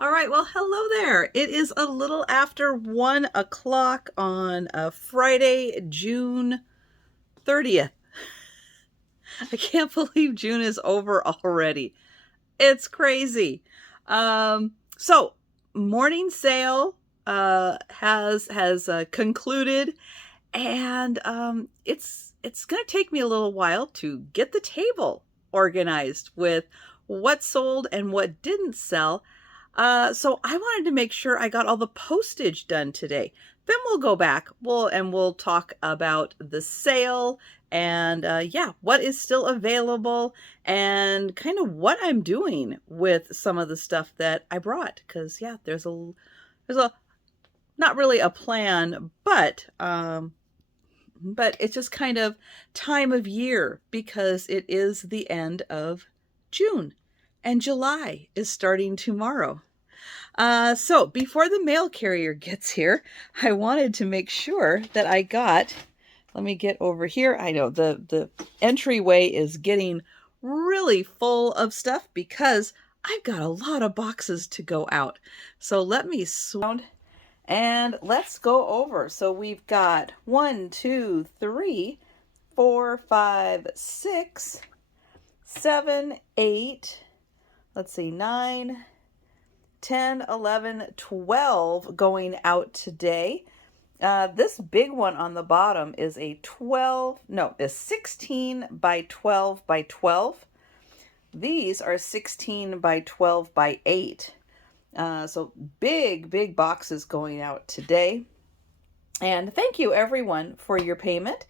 All right, well, hello there. It is a little after 1 o'clock on Friday, June 30th. I can't believe June is over already. It's crazy. So morning sale has concluded, and it's going to take me a little while to get the table organized with what sold and what didn't sell. So I wanted to make sure I got all the postage done today. Then we'll go back. We'll talk about the sale and what is still available and kind of what I'm doing with some of the stuff that I brought. Because there's a not really a plan, but it's just kind of time of year because it is the end of June and July is starting tomorrow. So before the mail carrier gets here, I wanted to make sure that let me get over here. I know the entryway is getting really full of stuff because I've got a lot of boxes to go out. So let me sound and let's go over. So we've got 1, 2, 3, 4, 5, 6, 7, 8, let's see, 9, 10, 11, 12 going out today. This big one on the bottom is a 16 by 12 by 12. These are 16 by 12 by 8. So big boxes going out today. And thank you everyone for your payment.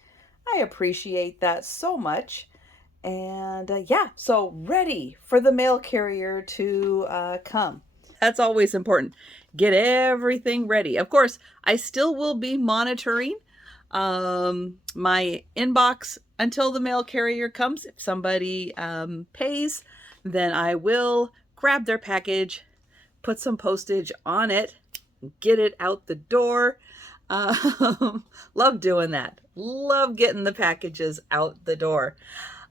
I appreciate that so much. And so ready for the mail carrier to come. That's always important. Get everything ready. Of course, I still will be monitoring my inbox until the mail carrier comes. If somebody pays, then I will grab their package, put some postage on it, get it out the door. Love doing that. Love getting the packages out the door.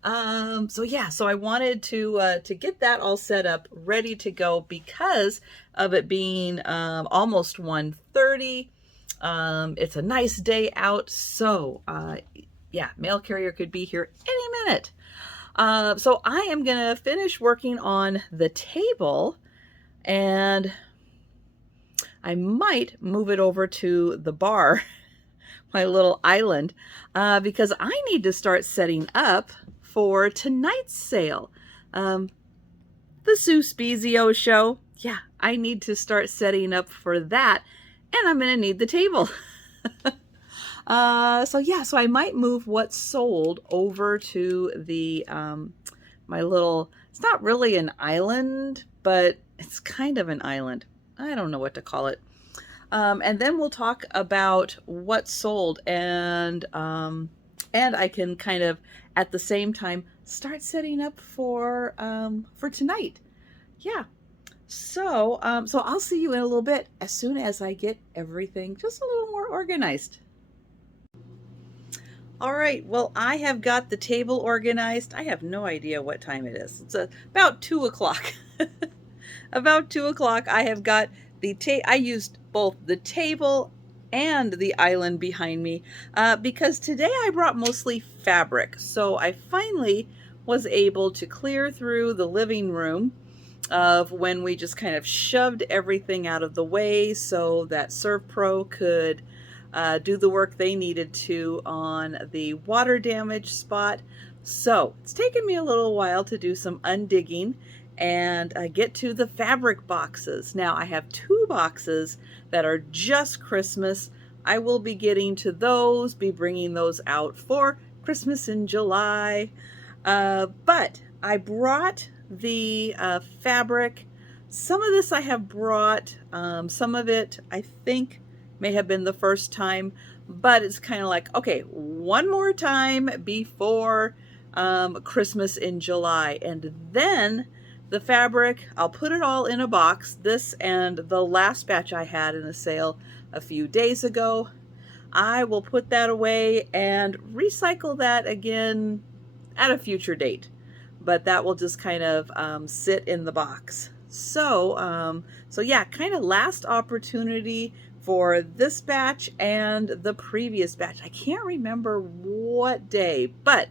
So I wanted to get that all set up, ready to go because of it being almost 1:30. It's a nice day out, so mail carrier could be here any minute. So I am gonna finish working on the table, and I might move it over to the bar, my little island, because I need to start setting up for tonight's sale. The Sue Spezio show. Yeah, I need to start setting up for that, and I'm going to need the table. So I might move what's sold over to the, it's not really an island, but it's kind of an island. I don't know what to call it. And then we'll talk about what sold, and I can kind of at the same time start setting up for tonight. Yeah. So I'll see you in a little bit as soon as I get everything just a little more organized. All right, well, I have got the table organized. I have no idea what time it is. It's about 2 o'clock. About 2 o'clock, I have got I used both the table and the island behind me because today I brought mostly fabric. So I finally was able to clear through the living room of when we just kind of shoved everything out of the way so that ServPro could do the work they needed to on the water damage spot. So it's taken me a little while to do some undigging and get to the fabric boxes. Now I have 2 boxes that are just Christmas. I will be getting to those, be bringing those out for Christmas in July. But I brought the fabric. Some of this I have brought, some of it I think may have been the first time, but it's kind of like, okay, one more time before Christmas in July, and then the fabric, I'll put it all in a box. This and the last batch I had in a sale a few days ago, I will put that away and recycle that again at a future date. But that will just kind of sit in the box. So yeah, kind of last opportunity for this batch and the previous batch. I can't remember what day, but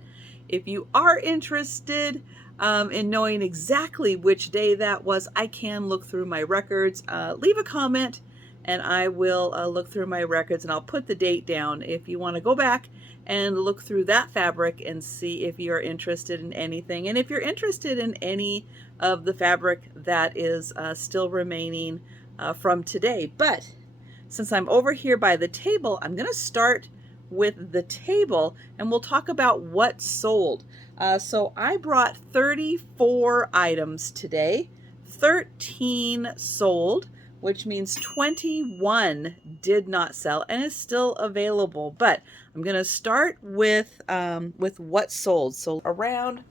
if you are interested in knowing exactly which day that was, I can look through my records. Leave a comment and I will look through my records and I'll put the date down if you want to go back and look through that fabric and see if you're interested in anything. And if you're interested in any of the fabric that is still remaining from today. But since I'm over here by the table, I'm going to start with the table and we'll talk about what sold. So I brought 34 items today, 13 sold, which means 21 did not sell and is still available. But I'm going to start with what sold. So around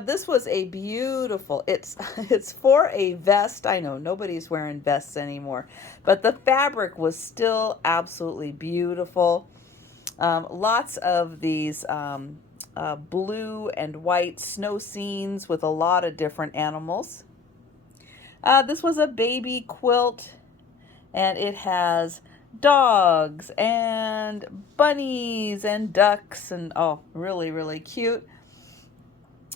this was a beautiful, it's for a vest. I know nobody's wearing vests anymore, but the fabric was still absolutely beautiful. Lots of these blue and white snow scenes with a lot of different animals. This was a baby quilt, and it has dogs and bunnies and ducks, and oh, really, really cute.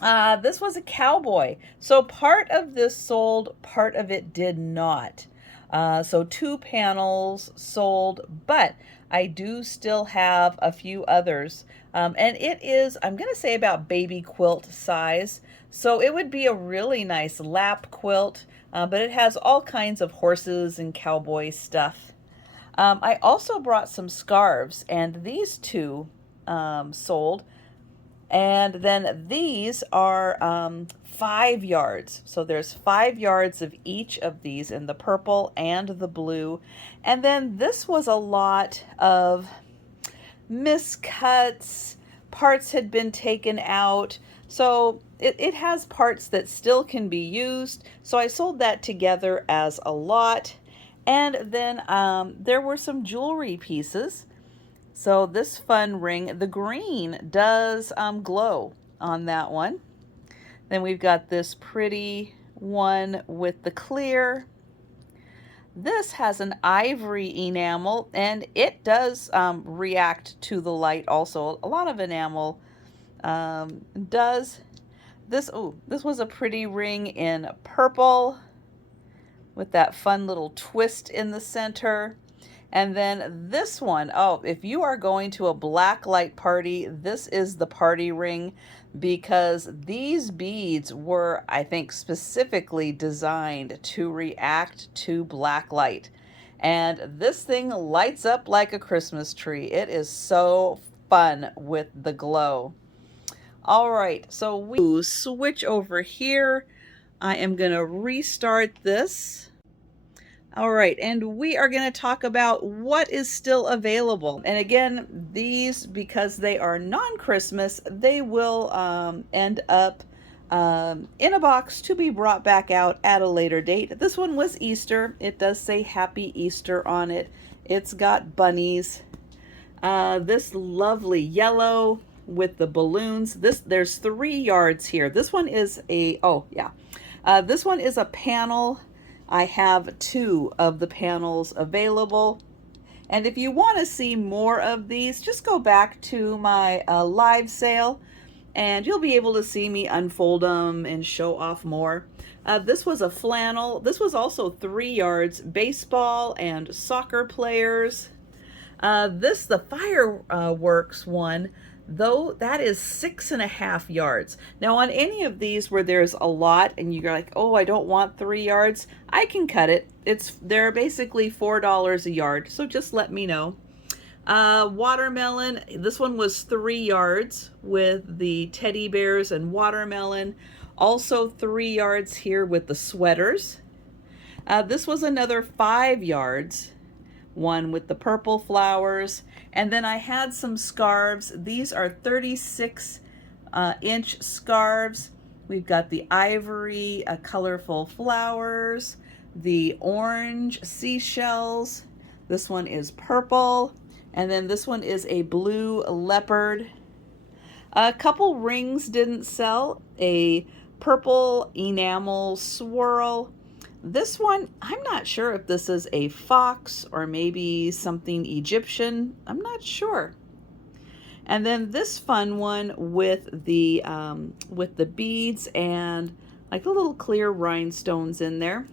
This was a cowboy. So part of this sold, part of it did not. So 2 panels sold, but I do still have a few others. And it is, I'm going to say about baby quilt size. So it would be a really nice lap quilt, but it has all kinds of horses and cowboy stuff. I also brought some scarves, and these 2 sold. And then these are 5 yards. So there's 5 yards of each of these in the purple and the blue. And then this was a lot of miscuts. Parts had been taken out. So it has parts that still can be used. So I sold that together as a lot. And then there were some jewelry pieces. So this fun ring, the green does glow on that one. Then we've got this pretty one with the clear. This has an ivory enamel, and it does react to the light also. A lot of enamel does. This was a pretty ring in purple with that fun little twist in the center. And then this one, oh, if you are going to a black light party, this is the party ring, because these beads were, I think, specifically designed to react to black light. And this thing lights up like a Christmas tree. It is so fun with the glow. All right, so we switch over here. I am going to restart this. All right, and we are going to talk about what is still available. And again, these, because they are non-Christmas, they will end up in a box to be brought back out at a later date. This one was Easter. It does say Happy Easter on it. It's got bunnies. This lovely yellow with the balloons. There's 3 yards here. This one is this one is a panel. I have 2 of the panels available. And if you want to see more of these, just go back to my live sale and you'll be able to see me unfold them and show off more. This was a flannel. This was also 3 yards, baseball and soccer players. The fireworks one, though, that is 6.5 yards. Now on any of these where there's a lot and you're like, oh, I don't want 3 yards, I can cut it. They're basically $4 a yard, so just let me know. Watermelon, this one was 3 yards with the teddy bears and watermelon. Also 3 yards here with the sweaters. This was another 5 yards. One with the purple flowers, and then I had some scarves. These are 36 inch scarves. We've got the ivory colorful flowers, the orange seashells. This one is purple, and then this one is a blue leopard. A couple rings didn't sell. A purple enamel swirl. This one, I'm not sure if this is a fox or maybe something Egyptian. I'm not sure. And then this fun one with the beads and like the little clear rhinestones in there.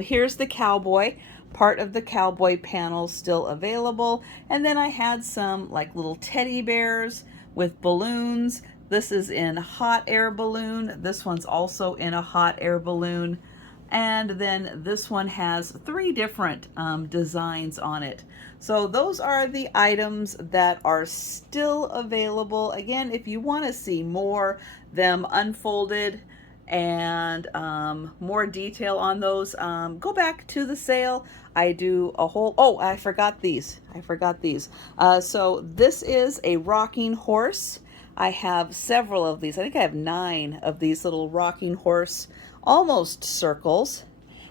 Here's the cowboy. Part of the cowboy panel still available. And then I had some like little teddy bears with balloons. This is in hot air balloon. This one's also in a hot air balloon. And then this one has 3 different designs on it. So those are the items that are still available. Again, if you want to see more them unfolded and more detail on those, go back to the sale. I do a whole, oh, I forgot these. So this is a rocking horse. I have several of these. I think I have 9 of these little rocking horse, almost circles.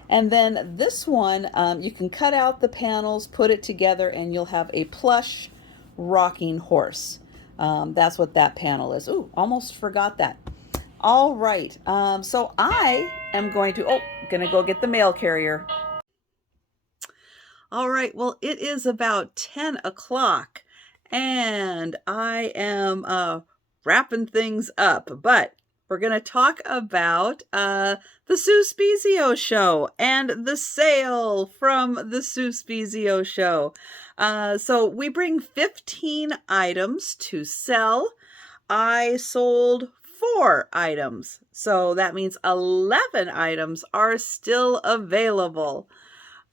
And then this one, you can cut out the panels, put it together, and you'll have a plush rocking horse. That's what that panel is. Ooh, almost forgot that. All right, so I am going to go get the mail carrier. All right, well, it is about 10 o'clock, and I am wrapping things up, but we're going to talk about the Sue Spezio show and the sale from the Sue Spezio show. So we bring 15 items to sell. I sold 4 items, so that means 11 items are still available.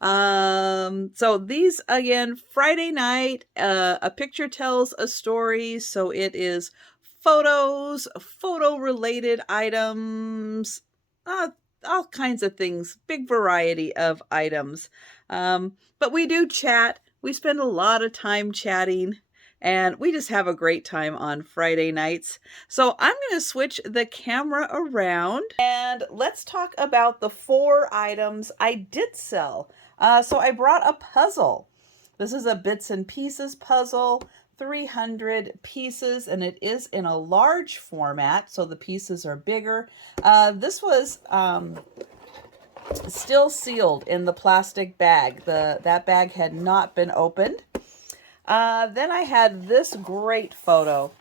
So these, again, Friday night, a picture tells a story, so it is photos, photo related items, all kinds of things, big variety of items. But we do chat. We spend a lot of time chatting, and we just have a great time on Friday nights. So I'm going to switch the camera around and let's talk about the 4 items I did sell. So I brought a puzzle. This is a bits and pieces puzzle, 300 pieces, and it is in a large format, so the pieces are bigger. This was still sealed in the plastic bag. That bag had not been opened. Then I had this great photo.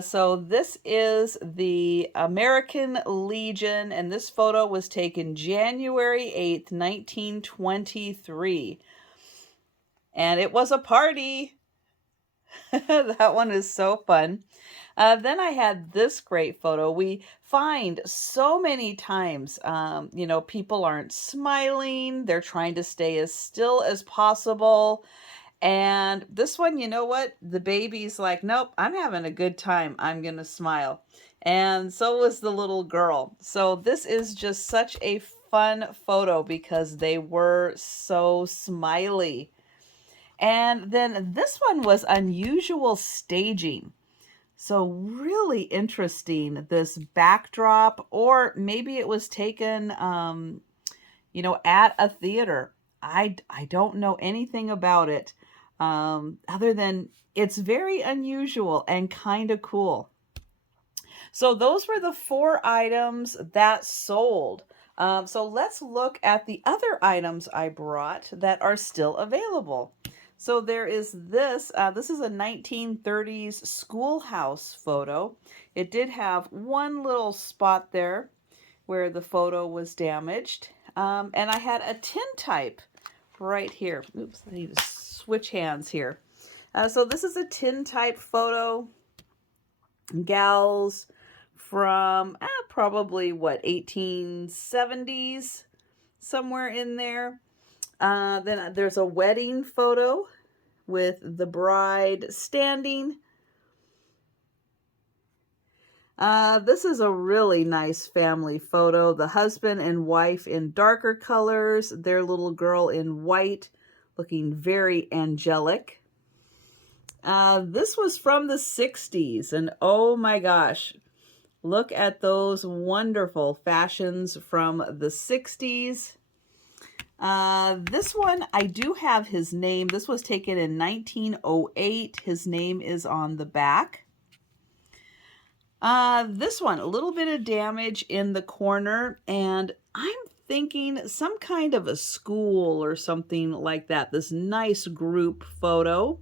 So this is the American Legion, and this photo was taken January 8th, 1923. And it was a party. That one is so fun. Then I had this great photo. We find so many times, people aren't smiling. They're trying to stay as still as possible. And this one, you know what? The baby's like, nope, I'm having a good time. I'm going to smile. And so was the little girl. So this is just such a fun photo because they were so smiley. And then this one was unusual staging. So really interesting, this backdrop, or maybe it was taken, at a theater. I don't know anything about it. Other than it's very unusual and kind of cool. So those were the 4 items that sold. So let's look at the other items I brought that are still available. So there is this. This is a 1930s schoolhouse photo. It did have one little spot there where the photo was damaged. And I had a tintype right here. Oops, I need to switch hands here. So this is a tintype photo. Gals from probably 1870s, somewhere in there. Then there's a wedding photo with the bride standing. This is a really nice family photo. The husband and wife in darker colors, their little girl in white, looking very angelic. This was from the 60s, and oh my gosh, look at those wonderful fashions from the 60s. This one, I do have his name. This was taken in 1908. His name is on the back. This one, a little bit of damage in the corner, and I'm thinking some kind of a school or something like that. This nice group photo.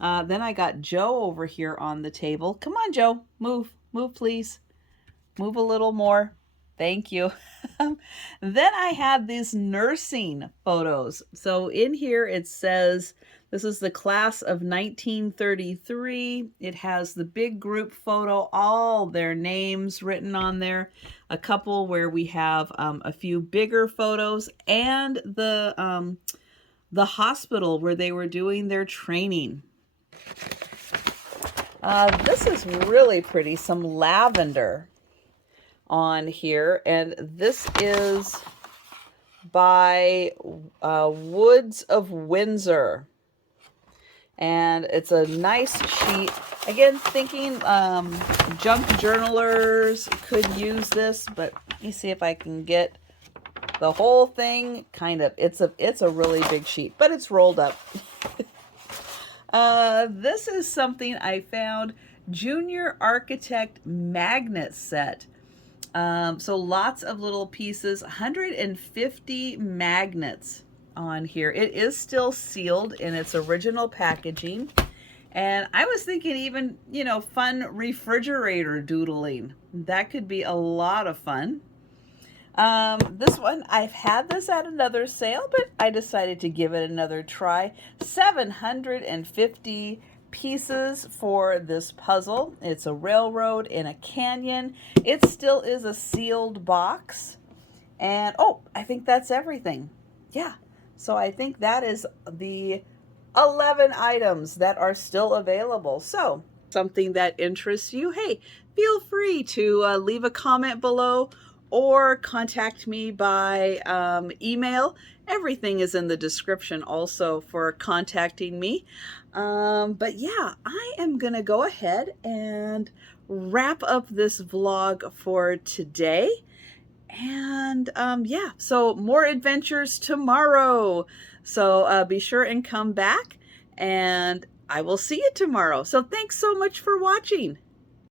Then I got Joe over here on the table. Come on, Joe, move, please. Move a little more. Thank you. Then I had these nursing photos. So in here it says, this is the class of 1933. It has the big group photo, all their names written on there. A couple where we have a few bigger photos, and the hospital where they were doing their training. This is really pretty, some lavender on here, and this is by Woods of Windsor, and it's a nice sheet. Again, thinking junk journalers could use this, but let me see if I can get the whole thing. Kind of, it's a really big sheet, but it's rolled up. This is something I found, Junior Architect magnet set. So lots of little pieces, 150 magnets on here. It is still sealed in its original packaging. And I was thinking even, fun refrigerator doodling. That could be a lot of fun. This one, I've had this at another sale, but I decided to give it another try. 750 pieces for this puzzle. It's a railroad in a canyon. It still is a sealed box. And, oh, I think that's everything. Yeah. So I think that is the 11 items that are still available. So, something that interests you, hey, feel free to leave a comment below or contact me by email. Everything is in the description also for contacting me. But yeah, I am going to go ahead and wrap up this vlog for today. And yeah, so more adventures tomorrow. So be sure and come back, and I will see you tomorrow. So thanks so much for watching.